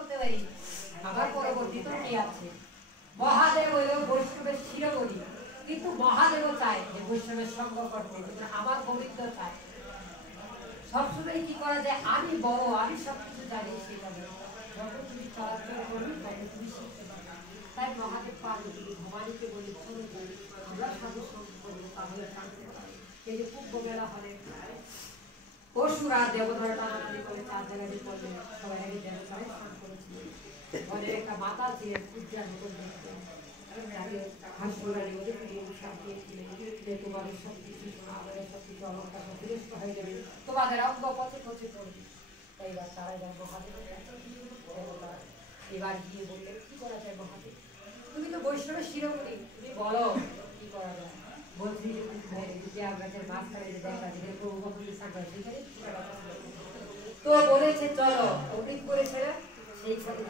করতে পারি। আবার পরবর্তীতে কি আছে, মহাদেব হইল বৈষ্ণবের শিরোমণি, কিন্তু মহাদেবও চায় যে বৈষ্ণবের সঙ্গ করতে, আমার গোবিন্দ চায় সবসময় কি করা যায়, আমি বড়, আমি সবকিছু জানি, সেটা যখন তুমি চলাচল করবে তখন তুমি শিখতে পারবে। তাই মহাদেব পার্বতী ভবানীকে বলি, চলো আমরা সাধু সঙ্গ করবো, তাহলে শান্তি পাবে। এই যে কুম্ভ মেলা হলে পরশুরা দেবতারা টানাটানি করে 4 জায়গায় করলে সবাই আগে দেবতারাই স্নান করেছিল। ঘরের একটা মাতা ছিলেন পূজার মতন দেখতেন, হাসপাতালে ওদের তোমাদের সব কিছু আমাদের সব কিছু অলঙ্কার বিরস্ত হয়ে যাবে, তোমাদের অঙ্গ পথে পথে করবে। এইবার তারা যায় মহাদেবের কাছে, এবার গিয়ে বললেন কি করা যায় মহাদেব, তুমি তো বৈষ্ণবের শিরোমণি, তুমি বলো কি করা যায়। বলছি তো বলেছে চলো অমৃত করে ছেড়ে সেইখানে